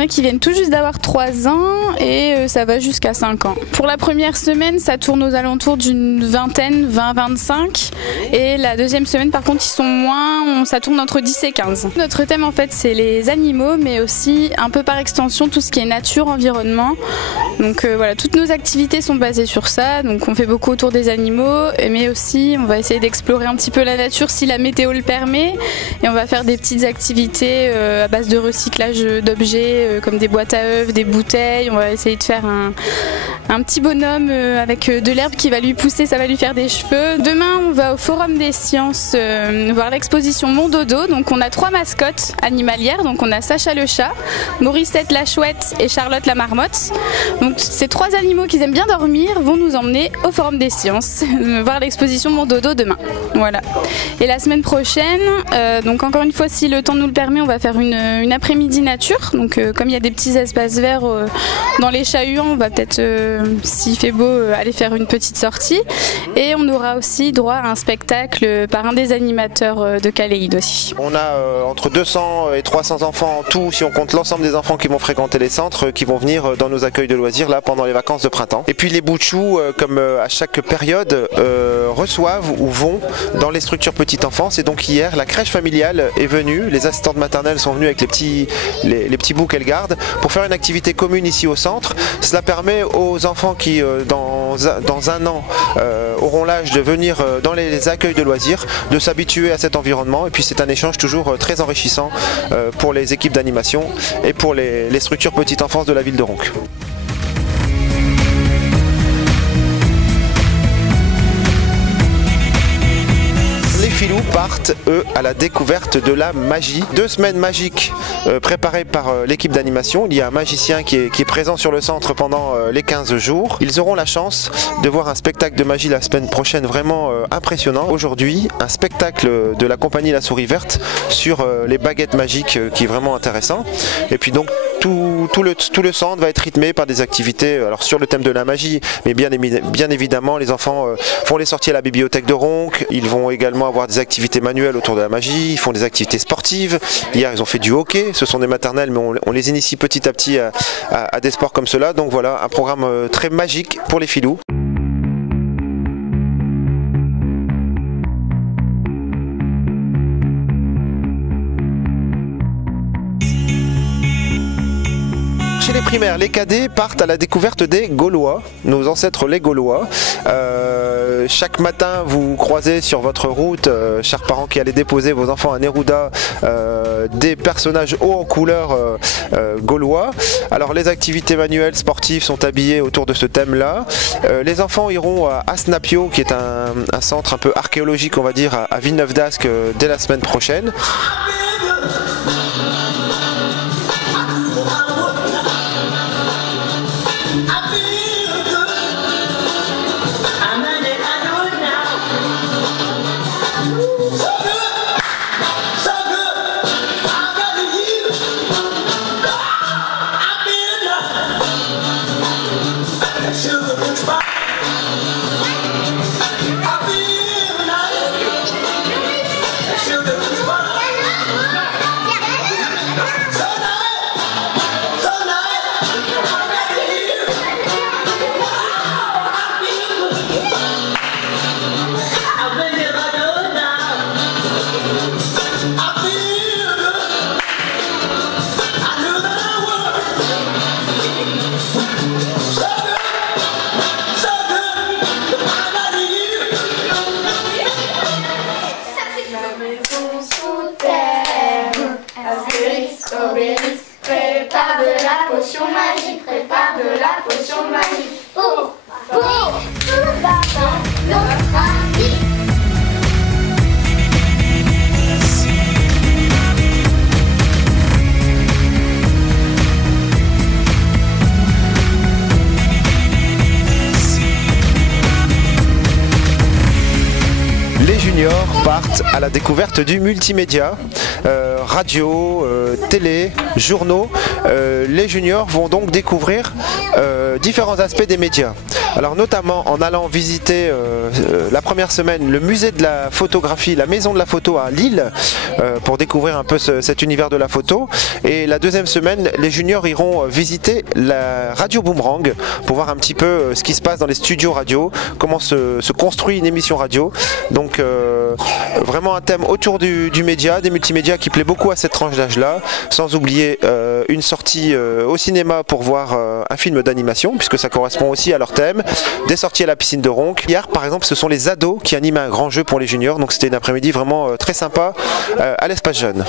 a qui viennent tout juste d'avoir 3 ans et ça va jusqu'à 5 ans. Pour la première semaine, ça tourne aux alentours d'une vingtaine, 20-25. Et la deuxième semaine, par contre, ils sont moins, ça tourne entre 10 et 15. Notre thème, en fait, c'est les animaux, mais aussi un peu par extension tout ce qui est nature, environnement. Donc voilà, toutes nos activités sont basées sur ça. Donc on fait beaucoup autour des animaux, mais aussi on va essayer d'explorer un petit peu la nature si la météo le permet. Et on va faire des petites activités à base de recyclage d'objets comme des boîtes à œufs, des bouteilles. On va essayer de faire un petit bonhomme avec de l'herbe qui va lui pousser, ça va lui faire des cheveux. Demain, on va au Forum des Sciences voir l'exposition Mon Dodo. Donc on a 3 mascottes animalières. Donc on a Sacha le chat, Morissette la chouette et Charlotte la marmotte. Donc ces 3 animaux qui aiment bien dormir vont nous emmener au Forum des Sciences voir l'exposition Mon Dodo demain. Voilà. Et la semaine prochaine, donc encore une fois, si le temps nous le permet, on va faire une après-midi nature. Donc comme il y a des petits espaces verts dans les Chahuans, on va peut-être, s'il fait beau, aller faire une petite sortie. Et on aura aussi droit à un spectacle par un des animateurs de Caléide aussi. On a entre 200 et 300 enfants en tout, si on compte l'ensemble des enfants qui vont fréquenter les centres, qui vont venir dans nos accueils de loisirs là pendant les vacances de printemps. Et puis les bouts de choux, comme à chaque période, reçoivent ou vont dans les structures petite enfance. Et donc hier, la crèche familiale est venue, les assistantes maternelles sont venues avec les petits bouts qu'elles gardent pour faire une activité commune ici au centre. Cela permet aux enfants qui dans un an auront l'âge de venir dans les accueils de loisirs, de s'habituer à cet environnement. Et puis c'est un échange toujours très enrichissant pour les équipes d'animation et pour les structures petite enfance de la ville de Ronques. Les filous partent, eux, à la découverte de la magie. 2 semaines magiques préparées par l'équipe d'animation. Il y a un magicien qui est présent sur le centre pendant les 15 jours. Ils auront la chance de voir un spectacle de magie la semaine prochaine vraiment impressionnant. Aujourd'hui, un spectacle de la compagnie La Souris Verte sur les baguettes magiques qui est vraiment intéressant. Et puis donc, tout le centre va être rythmé par des activités alors sur le thème de la magie, mais bien évidemment les enfants font les sorties à la bibliothèque de Ronques, ils vont également avoir des activités manuelles autour de la magie, ils font des activités sportives. Hier ils ont fait du hockey, ce sont des maternelles mais on les initie petit à petit à des sports comme cela, donc voilà un programme très magique pour les filous. Chez les primaires, les cadets partent à la découverte des Gaulois, nos ancêtres les Gaulois. Chaque matin, vous croisez sur votre route, chers parents qui allez déposer vos enfants à Neruda, des personnages hauts en couleur gaulois. Alors les activités manuelles sportives sont habillées autour de ce thème-là. Les enfants iront à Asnapio, qui est un centre un peu archéologique, on va dire, à Villeneuve d'Ascq dès la semaine prochaine. juniors partent à la découverte du multimédia, radio, télé, journaux. Les juniors vont donc découvrir différents aspects des médias. Alors notamment en allant visiter la première semaine le musée de la photographie, la maison de la photo à Lille, pour découvrir un peu cet univers de la photo. Et la deuxième semaine, les juniors iront visiter la radio Boomerang pour voir un petit peu ce qui se passe dans les studios radio, comment se construit une émission radio. Donc vraiment un thème autour du média, des multimédias qui plaît beaucoup à cette tranche d'âge-là, sans oublier une sortie au cinéma pour voir un film d'animation, puisque ça correspond aussi à leur thème, des sorties à la piscine de Ronc. Hier par exemple, ce sont les ados qui animent un grand jeu pour les juniors, donc c'était une après-midi vraiment très sympa à l'espace jeune.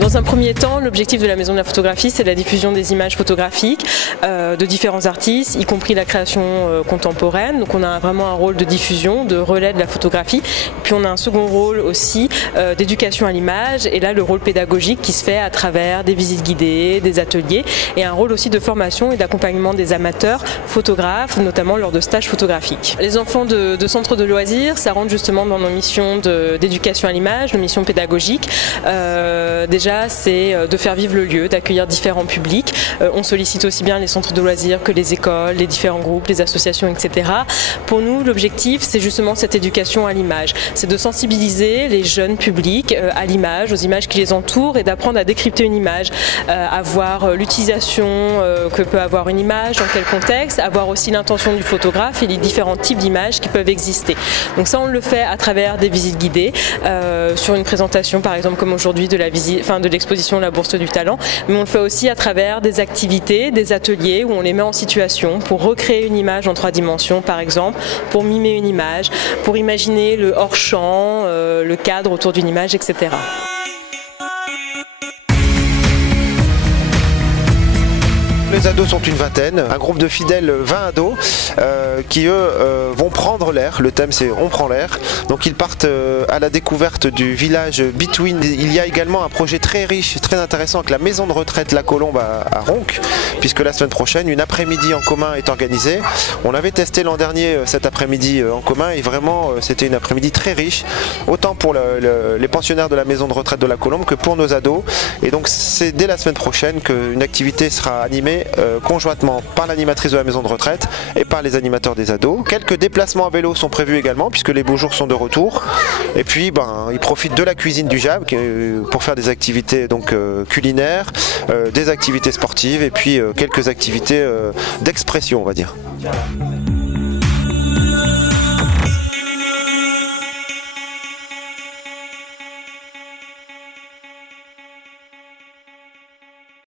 Dans un premier temps, l'objectif de la Maison de la Photographie, c'est la diffusion des images photographiques de différents artistes, y compris la création contemporaine. Donc on a vraiment un rôle de diffusion, de relais de la photographie. Puis on a un second rôle aussi d'éducation à l'image, et là le rôle pédagogique qui se fait à travers des visites guidées, des ateliers, et un rôle aussi de formation et d'accompagnement des amateurs photographes, notamment lors de stages photographiques. Les enfants de centres de loisirs, ça rentre justement dans nos missions d'éducation à l'image, nos missions pédagogiques. Déjà, c'est de faire vivre le lieu, d'accueillir différents publics. On sollicite aussi bien les centres de loisirs que les écoles, les différents groupes, les associations, etc. Pour nous, l'objectif, c'est justement cette éducation à l'image. C'est de sensibiliser les jeunes publics à l'image, aux images qui les entourent, et d'apprendre à décrypter une image, à voir l'utilisation que peut avoir une image, dans quel contexte, à voir aussi l'intention du photographe et les différents types d'images qui peuvent exister. Donc ça, on le fait à travers des visites guidées, sur une présentation par exemple comme aujourd'hui de l'exposition La Bourse du Talent, mais on le fait aussi à travers des activités, des ateliers où on les met en situation pour recréer une image en 3 dimensions par exemple, pour mimer une image, pour imaginer le hors-champ, le cadre autour d'une image, etc. Les ados sont une vingtaine, un groupe de fidèles 20 ados qui eux vont prendre l'air. Le thème c'est on prend l'air. Donc ils partent à la découverte du village Between. Il y a également un projet très riche, très intéressant avec la maison de retraite La Colombe à Ronc, puisque la semaine prochaine une après-midi en commun est organisée. On avait testé l'an dernier cet après-midi en commun et vraiment c'était une après-midi très riche, autant pour les pensionnaires de la maison de retraite de La Colombe que pour nos ados. Et donc c'est dès la semaine prochaine qu'une activité sera animée conjointement par l'animatrice de la maison de retraite et par les animateurs des ados. Quelques déplacements à vélo sont prévus également puisque les beaux jours sont de retour. Et puis ils profitent de la cuisine du JAB pour faire des activités donc culinaires, des activités sportives et puis quelques activités d'expression, on va dire.